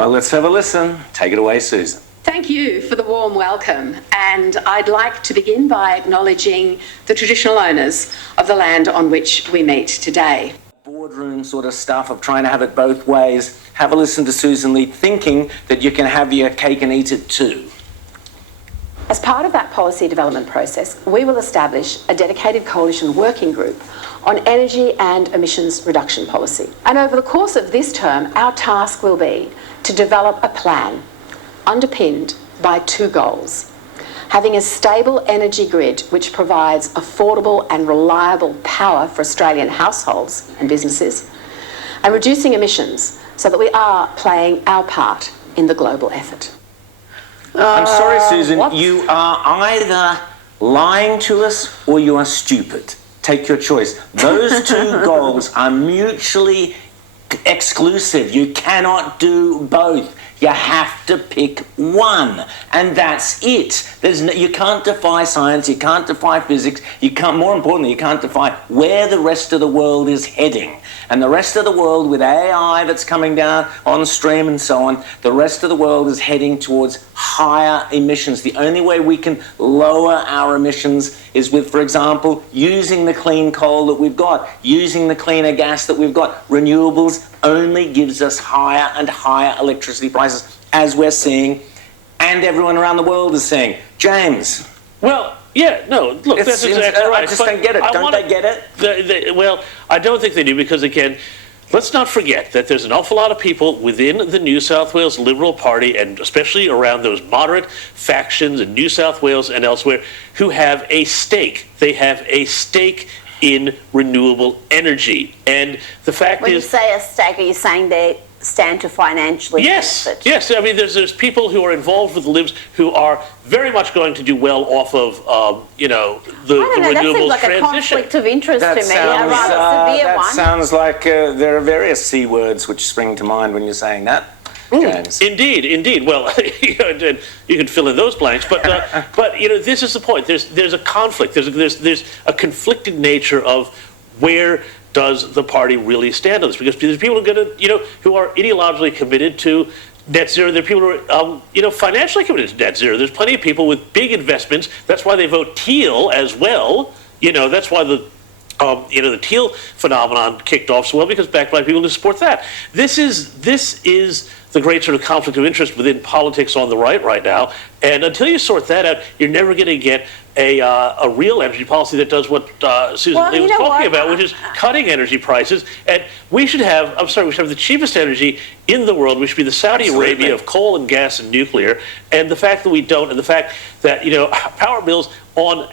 Well, let's have a listen. Take it away, Susan. Thank you for the warm welcome, and I'd like to begin by acknowledging the traditional owners of the land on which we meet today. Boardroom sort of stuff of trying to have it both ways. Have a listen to Susan Lee, thinking that you can have your cake and eat it too. As part of that policy development process, we will establish a dedicated coalition working group on energy and emissions reduction policy. And over the course of this term, our task will be to develop a plan underpinned by two goals: having a stable energy grid which provides affordable and reliable power for Australian households and businesses, and reducing emissions so that we are playing our part in the global effort. I'm sorry, Susan, you are either lying to us or you are stupid. Take your choice. Those two goals are mutually exclusive. You cannot do both. You have to pick one, and that's it. You can't defy science, you can't defy physics, more importantly, you can't defy where the rest of the world is heading. And the rest of the world, with AI that's coming down on stream and so on, the rest of the world is heading towards higher emissions. The only way we can lower our emissions is with, for example, using the clean coal that we've got, using the cleaner gas that we've got. Renewables only gives us higher and higher electricity prices, as we're seeing, and everyone around the world is seeing. James. Well, yeah, no, look, that's exactly right. I just don't get it. Don't they get it? Well, I don't think they do, because, again, let's not forget that there's an awful lot of people within the New South Wales Liberal Party, and especially around those moderate factions in New South Wales and elsewhere, who have a stake. They have a stake in renewable energy. And the fact is... When you say a stake, are you saying they stand to financially benefit? Yes. I mean, there's people who are involved with the Libs who are very much going to do well off of, the renewables that seems like transition. A conflict of interest to me, a rather severe one. That sounds like there are various C words which spring to mind when you're saying that. James. Indeed. Well, you can fill in those blanks, but this is the point. There's a conflict. There's a conflicted nature of where does the party really stand on this? Because there's people who are ideologically committed to net zero. There are people who are financially committed to net zero. There's plenty of people with big investments. That's why they vote teal as well. That's why the teal phenomenon kicked off so well, because backed by people who support that. This is the great sort of conflict of interest within politics on the right now. And until you sort that out, you're never going to get a real energy policy that does what Susan Lee was talking about, which is cutting energy prices. And we should have the cheapest energy in the world. We should be the Saudi Arabia of coal and gas and nuclear. And the fact that we don't, and the fact that, power bills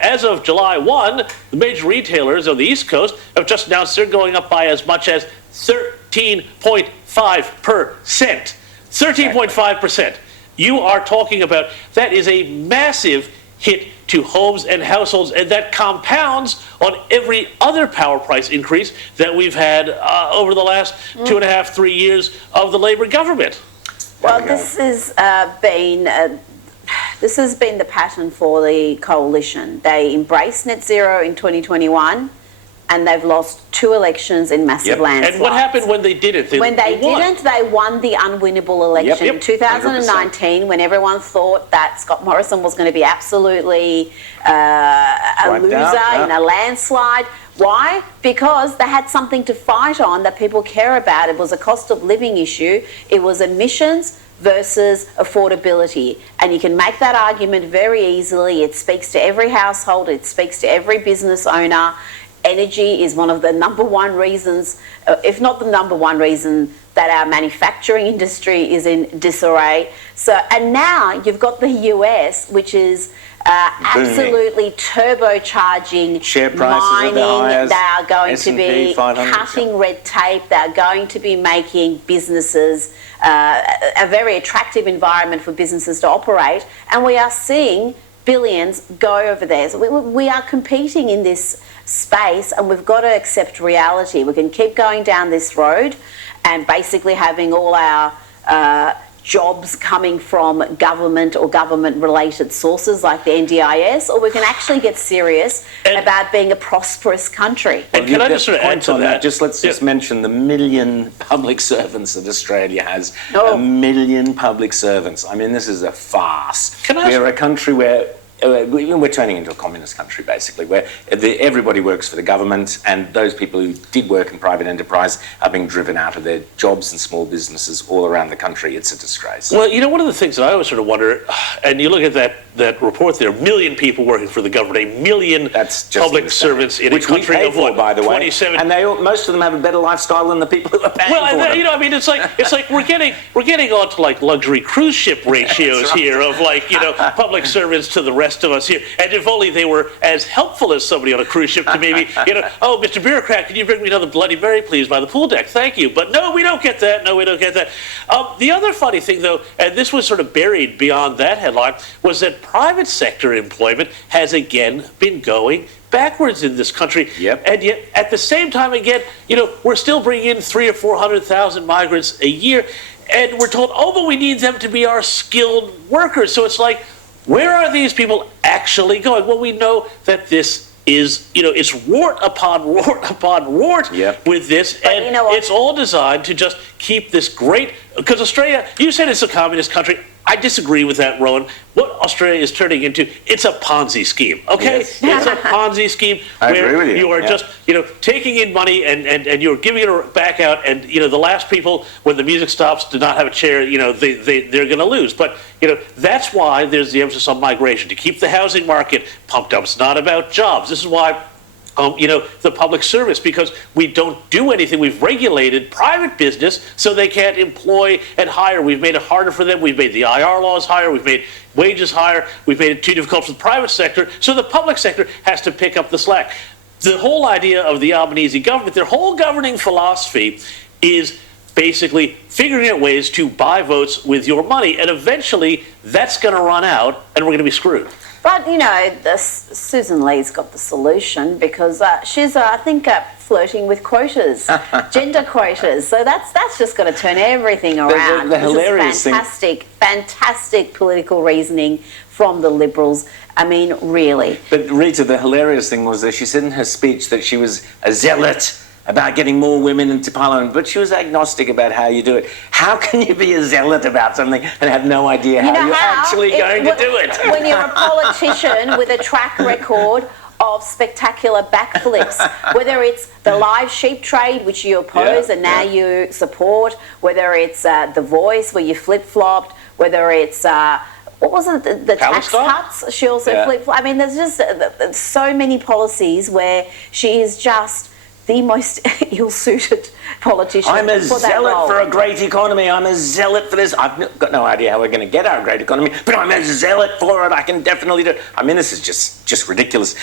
as of July 1, the major retailers on the East Coast have just announced they're going up by as much as 13.5%. 13.5%. You are talking about, that is a massive hit to homes and households, and that compounds on every other power price increase that we've had over the last 2.5, 3 years of the Labor government. Well, this has been the pattern for the coalition. They embraced net zero in 2021, and they've lost 2 elections in massive landslides. And what happened when they did it? They won the unwinnable election. In 2019, 100%. When everyone thought that Scott Morrison was going to be absolutely a loser in a landslide. Why? Because they had something to fight on that people care about. It was a cost of living issue. It was emissions versus affordability. And you can make that argument very easily. It speaks to every household. It speaks to every business owner. Energy is one of the number one reasons, if not the number one reason, that our manufacturing industry is in disarray. And now you've got the US, which is absolutely turbocharging share prices mining. They are going to be cutting red tape. They're going to be making businesses a very attractive environment for businesses to operate. And we are seeing billions go over there. So we are competing in this space, and we've got to accept reality. We can keep going down this road and basically having all our jobs coming from government or government-related sources like the NDIS, or we can actually get serious about being a prosperous country. And can I just sort of add to that? Let's just mention the million public servants that Australia has. A million public servants. I mean, this is a farce. We're a country where we're turning into a communist country, basically, where everybody works for the government, and those people who did work in private enterprise are being driven out of their jobs and small businesses all around the country. It's a disgrace. Well, you know, one of the things that I always sort of wonder, and you look at that report there, 1 million people working for the government, 1 million public servants in a country of what, by the way, 27, and most of them have a better lifestyle than the people who are paying for them. You know, I mean, it's like we're getting on to like luxury cruise ship ratios here of like, you know, public servants to the rest of us here. And if only they were as helpful as somebody on a cruise ship to maybe, you know, oh, Mr. Bureaucrat, can you bring me another Bloody Mary, please, by the pool deck? Thank you. But no, we don't get that. No, we don't get that. The other funny thing, though, and this was sort of buried beyond that headline, was that private sector employment has again been going backwards in this country. Yep. And yet, at the same time, again, you know, we're still bringing in 300,000 or 400,000 migrants a year, and we're told, oh, but we need them to be our skilled workers. So it's like, where are these people actually going? Well, we know that this is, you know, it's wart upon wart upon wart with this, but and you know it's all designed to just keep this great, because Australia, you said it's a communist country. I disagree with that, Rowan. What Australia is turning into, it's a Ponzi scheme, okay? Yes. It's a Ponzi scheme where you are just, you know, taking in money and you're giving it back out, and, you know, the last people, when the music stops, do not have a chair, you know, they're going to lose. But, you know, that's why there's the emphasis on migration, to keep the housing market pumped up. It's not about jobs. This is why you know, the public service, because we don't do anything. We've regulated private business so they can't employ and hire. We've made it harder for them. We've made the IR laws higher. We've made wages higher. We've made it too difficult for the private sector. So the public sector has to pick up the slack. The whole idea of the Albanese government, their whole governing philosophy is basically figuring out ways to buy votes with your money. And eventually that's going to run out and we're going to be screwed. But, you know, Susan Lee's got the solution, because she's, I think, flirting with quotas, gender quotas. So that's just going to turn everything around. The hilarious fantastic political reasoning from the Liberals. I mean, really. But Rita, the hilarious thing was that she said in her speech that she was a zealot about getting more women into Parliament, but she was agnostic about how you do it. How can you be a zealot about something and have no idea how you're actually going to do it? When you're a politician with a track record of spectacular backflips, whether it's the live sheep trade, which you oppose and now you support, whether it's The Voice, where you flip-flopped, whether it's what was it, the tax cuts, she also flip-flopped. I mean, there's just so many policies where she is just the most ill-suited politician. I'm a zealot for a great economy. I'm a zealot for this. I've got no idea how we're going to get our great economy, but I'm a zealot for it. I can definitely do it. I mean, this is just ridiculous.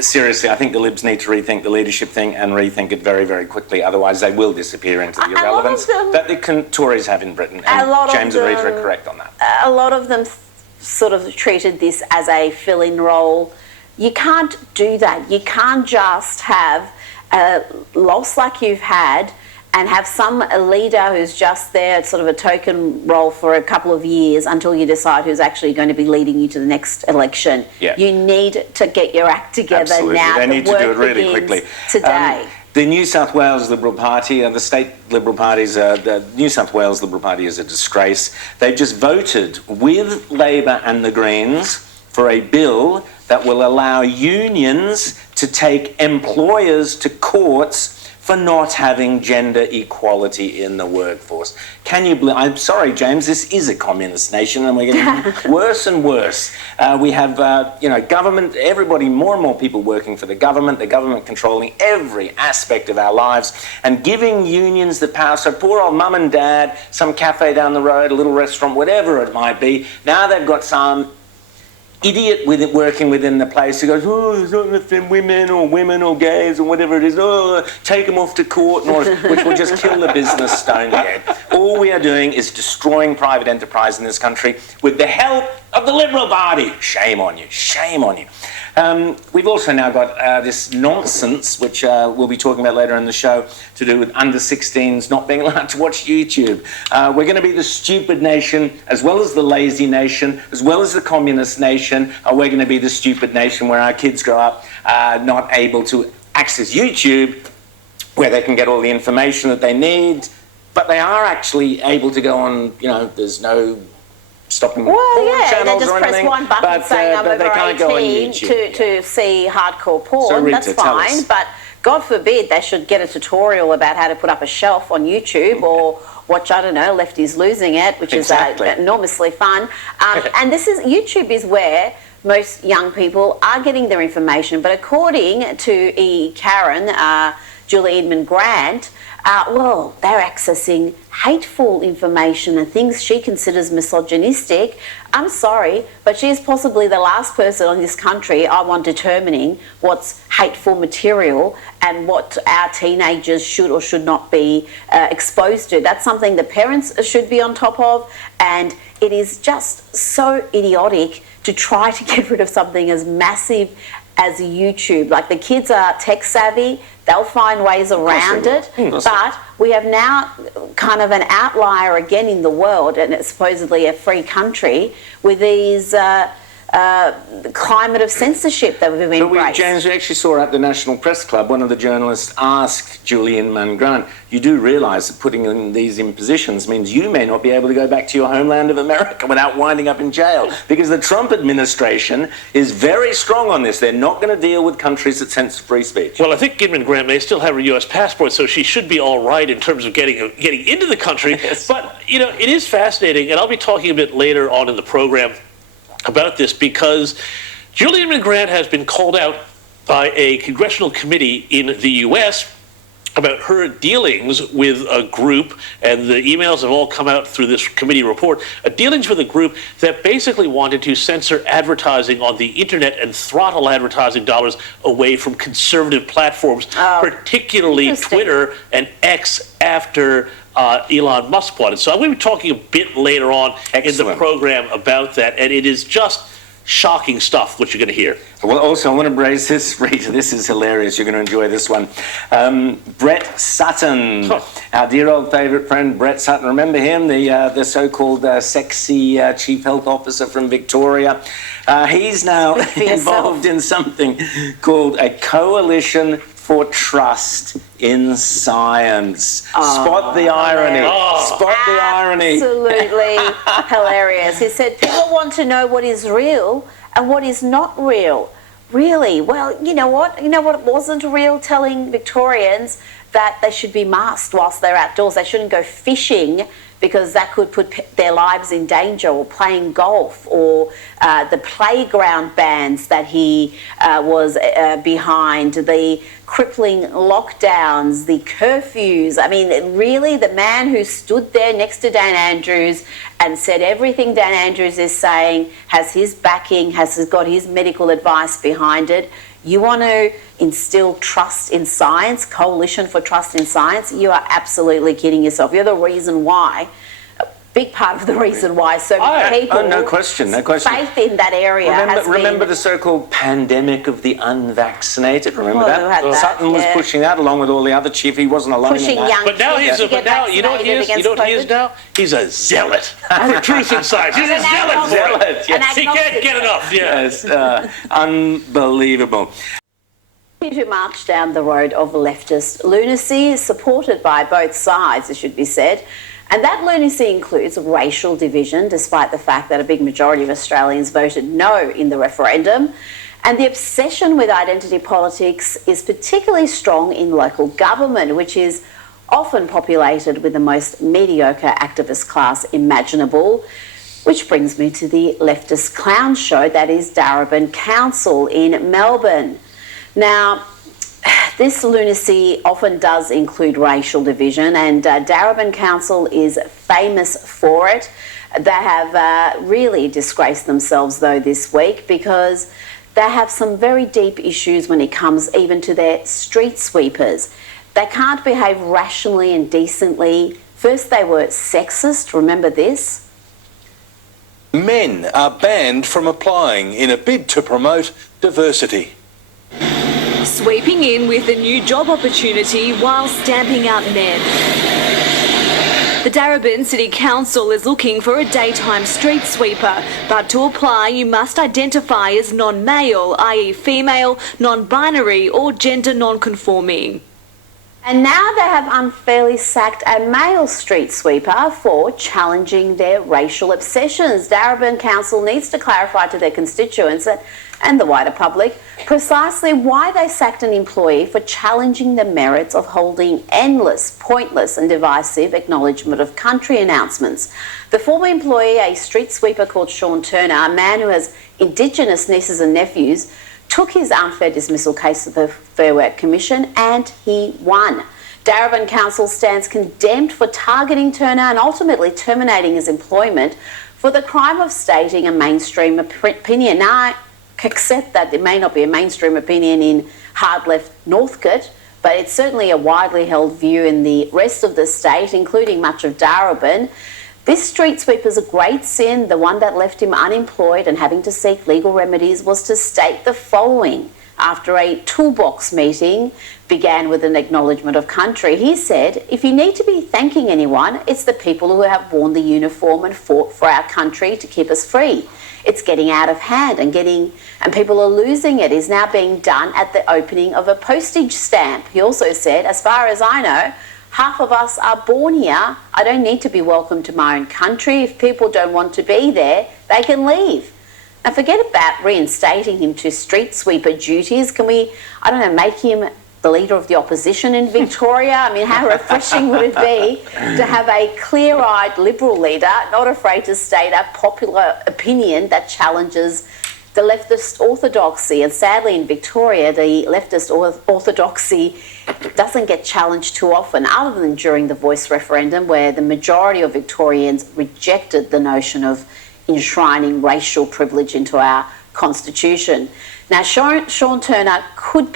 Seriously, I think the Libs need to rethink the leadership thing and rethink it very, very quickly. Otherwise, they will disappear into the irrelevance that the Tories have in Britain. And James and Rita are correct on that. A lot of them sort of treated this as a fill-in role. You can't do that. You can't just have a loss like you've had and have some leader who's just there, sort of a token role for a couple of years until you decide who's actually going to be leading you to the next election. You need to get your act together now. They need to do it really quickly. Today. The New South Wales Liberal Party and the state Liberal parties, the New South Wales Liberal Party is a disgrace. They've just voted with Labor and the Greens for a bill that will allow unions to take employers to courts for not having gender equality in the workforce. Can you believe? I'm sorry, James, this is a communist nation and we're getting worse and worse. We have, government, everybody, more and more people working for the government controlling every aspect of our lives and giving unions the power. So poor old mum and dad, some cafe down the road, a little restaurant, whatever it might be, now they've got some idiot with it working within the place who goes, oh, there's not enough women or gays or whatever it is, oh, take them off to court, which will just kill the business stone dead. All we are doing is destroying private enterprise in this country with the help of the Liberal Party. Shame on you, shame on you. We've also now got this nonsense, which we'll be talking about later in the show, to do with under 16s not being allowed to watch YouTube. We're going to be the stupid nation, as well as the lazy nation, as well as the communist nation. We're going to be the stupid nation where our kids grow up not able to access YouTube, where they can get all the information that they need, but they are actually able to go on, there's no stopping well, porn yeah, channels they just or press anything, one button saying I'm over 18 to see hardcore porn. So Rita, that's fine, but God forbid they should get a tutorial about how to put up a shelf on YouTube or watch, I don't know, Lefty's Losing It, which is enormously fun. And YouTube is where most young people are getting their information. But according to Karen, Julie Edmund Grant, they're accessing hateful information and things she considers misogynistic. I'm sorry, but she is possibly the last person in this country I want determining what's hateful material and what our teenagers should or should not be exposed to. That's something the parents should be on top of, and it is just so idiotic to try to get rid of something as massive as YouTube. Like, the kids are tech savvy, they'll find ways around it, but we have now kind of an outlier again in the world, and it's supposedly a free country, with these climate of censorship that we've embraced. James, we actually saw at the National Press Club, one of the journalists asked Julian Mangrant, you do realise that putting these impositions means you may not be able to go back to your homeland of America without winding up in jail, because the Trump administration is very strong on this. They're not going to deal with countries that censor free speech. Well, I think Edmund Grant may still have her U.S. passport, so she should be all right in terms of getting into the country. Yes. But, it is fascinating, and I'll be talking a bit later on in the program about this, because Julie Edmund Grant has been called out by a congressional committee in the U.S. about her dealings with a group, and the emails have all come out through this committee report, dealings with a group that basically wanted to censor advertising on the internet and throttle advertising dollars away from conservative platforms, particularly Twitter and X after Elon Musk bought it. So I'm going to be talking a bit later on in the program about that, and it is just shocking stuff what you're going to hear. Well, also, I want to raise this, Rita. This is hilarious. You're going to enjoy this one. Brett Sutton, our dear old favourite friend, Brett Sutton. Remember him, the so-called sexy chief health officer from Victoria? He's now involved in something called a coalition for trust in science. Spot the irony. Spot the irony. Absolutely hilarious. He said, people want to know what is real and what is not real. Really? Well, you know what? You know what wasn't real? Telling Victorians that they should be masked whilst they're outdoors. They shouldn't go fishing because that could put their lives in danger, or playing golf, or the playground bans that he was behind, the crippling lockdowns, the curfews. I mean, really, the man who stood there next to Dan Andrews and said everything Dan Andrews is saying has his backing, has got his medical advice behind it. You want to instill trust in science, coalition for trust in science? You are absolutely kidding yourself. You're the reason why, a big part of the reason why so many people... no question. Faith in that area Remember the so-called pandemic of the unvaccinated? Remember that? Sutton was pushing that along with all the other chief. He wasn't alone in that. But now you know what he is now? He's a zealot for truth in science. He's a zealot. Yes. He can't get enough. Yes, unbelievable. To march down the road of leftist lunacy, supported by both sides, it should be said. And that lunacy includes racial division, despite the fact that a big majority of Australians voted no in the referendum. And the obsession with identity politics is particularly strong in local government, which is often populated with the most mediocre activist class imaginable. Which brings me to the leftist clown show that is Melbourne Council in Melbourne. Now, this lunacy often does include racial division, and Melbourne Council is famous for it. They have really disgraced themselves, though, this week, because they have some very deep issues when it comes even to their street sweepers. They can't behave rationally and decently. First, they were sexist. Remember this? men are banned from applying in a bid to promote diversity. Sweeping in with a new job opportunity while stamping out men. The Darebin City Council is looking for a daytime street sweeper, but to apply you must identify as non-male, i.e. female, non-binary or gender non-conforming. And now they have unfairly sacked a male street sweeper for challenging their racial obsessions. Darebin Council needs to clarify to their constituents and the wider public precisely why they sacked an employee for challenging the merits of holding endless, pointless and divisive acknowledgement of country announcements. The former employee, a street sweeper called Sean Turner, a man who has Indigenous nieces and nephews, took his unfair dismissal case to the Fair Work Commission and he won. Darebin Council stands condemned for targeting Turner and ultimately terminating his employment for the crime of stating a mainstream opinion. Now, I accept that it may not be a mainstream opinion in hard left Northcote, but it's certainly a widely held view in the rest of the state, including much of Darebin. This street sweeper's a great sin, the one that left him unemployed and having to seek legal remedies, was to state the following after a toolbox meeting began with an acknowledgement of country. He said, if you need to be thanking anyone, it's the people who have worn the uniform and fought for our country to keep us free. It's getting out of hand and people are losing it. Is now being done at the opening of a postage stamp. He also said, as far as I know, half of us are born here. I don't need to be welcome to my own country. If people don't want to be there, they can leave. Now forget about reinstating him to street sweeper duties. Can we, I don't know, make him the leader of the opposition in Victoria? I mean, how refreshing would it be to have a clear-eyed Liberal leader not afraid to state a popular opinion that challenges the leftist orthodoxy? And sadly in Victoria, the leftist orthodoxy doesn't get challenged too often, other than during the Voice referendum, where the majority of Victorians rejected the notion of enshrining racial privilege into our constitution. Now, Sean Turner should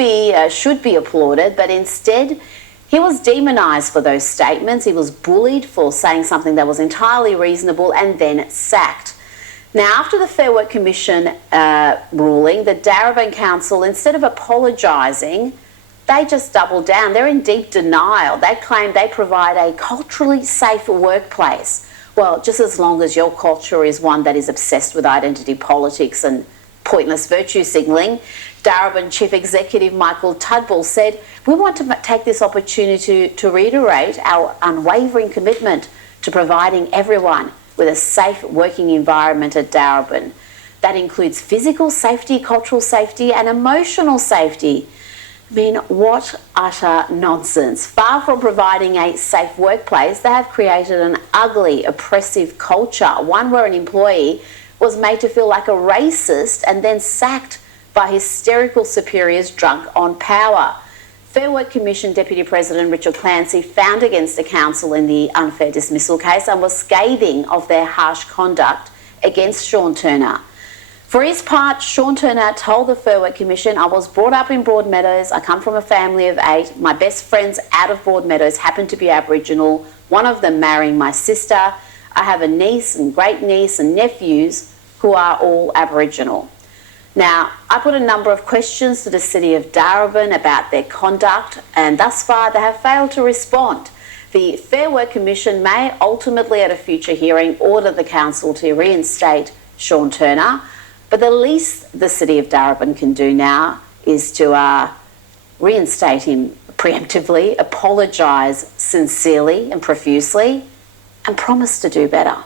be applauded, but instead he was demonised for those statements. He was bullied for saying something that was entirely reasonable and then sacked. Now, after the Fair Work Commission ruling, the Darebin Council, instead of apologising, they just doubled down. They're in deep denial. They claim they provide a culturally safe workplace. Well, just as long as your culture is one that is obsessed with identity politics and pointless virtue signalling. Darebin Chief Executive Michael Tudball said, we want to take this opportunity to reiterate our unwavering commitment to providing everyone with a safe working environment at Darebin. That includes physical safety, cultural safety and emotional safety. I mean, what utter nonsense. Far from providing a safe workplace, they have created an ugly, oppressive culture, one where an employee was made to feel like a racist and then sacked by hysterical superiors drunk on power. Fair Work Commission Deputy President Richard Clancy found against the council in the unfair dismissal case and was scathing of their harsh conduct against Sean Turner. For his part, Sean Turner told the Fair Work Commission, I was brought up in Broadmeadows. I come from a family of 8. My best friends out of Broadmeadows happen to be Aboriginal, one of them marrying my sister. I have a niece and great niece and nephews who are all Aboriginal. Now, I put a number of questions to the City of Darebin about their conduct, and thus far they have failed to respond. The Fair Work Commission may ultimately at a future hearing order the council to reinstate Sean Turner, but the least the City of Darebin can do now is to reinstate him preemptively, apologise sincerely and profusely, and promise to do better.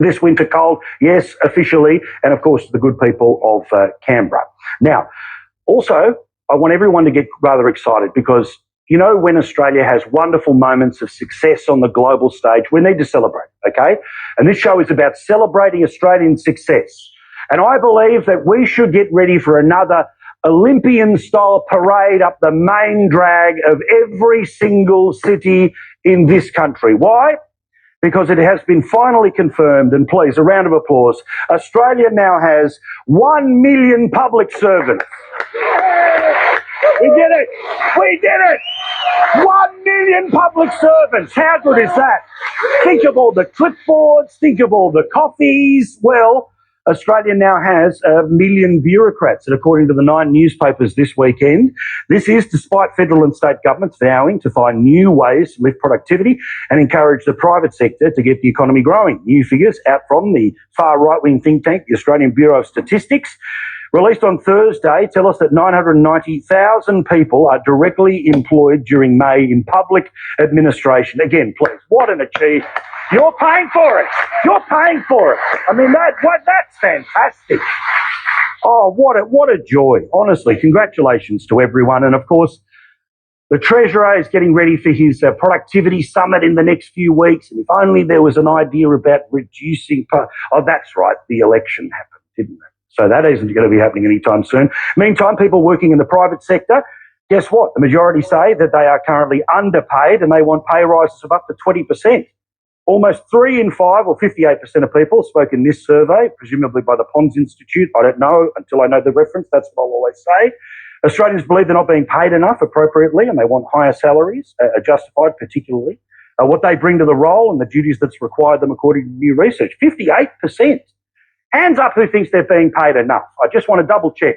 This winter cold, yes, officially, and of course the good people of Canberra. Now, also, I want everyone to get rather excited because, you know, when Australia has wonderful moments of success on the global stage, we need to celebrate, okay? And this show is about celebrating Australian success. And I believe that we should get ready for another Olympian-style parade up the main drag of every single city in this country. Why? Because it has been finally confirmed, and please, a round of applause, Australia now has 1 million public servants. We did it! We did it! 1 million public servants. How good is that? Think of all the clipboards, think of all the coffees. Well, Australia now has 1 million bureaucrats, and according to the 9 newspapers this weekend, this is despite federal and state governments vowing to find new ways to lift productivity and encourage the private sector to get the economy growing. New figures out from the far right-wing think tank, the Australian Bureau of Statistics, released on Thursday, tell us that 990,000 people are directly employed during May in public administration. Again, please, what an achievement. You're paying for it. You're paying for it. I mean, that's fantastic. Oh, what a joy. Honestly, congratulations to everyone. And of course, the Treasurer is getting ready for his productivity summit in the next few weeks. And if only there was an idea about reducing... Oh, that's right. The election happened, didn't it? So that isn't going to be happening anytime soon. Meantime, people working in the private sector, guess what? The majority say that they are currently underpaid and they want pay rises of up to 20%. Almost 3 in 5, or 58% of people, spoke in this survey, presumably by the Pons Institute. I don't know until I know the reference. That's what I'll always say. Australians believe they're not being paid enough appropriately and they want higher salaries, justified particularly. What they bring to the role and the duties that's required them according to new research. 58%. Hands up who thinks they're being paid enough. I just want to double check.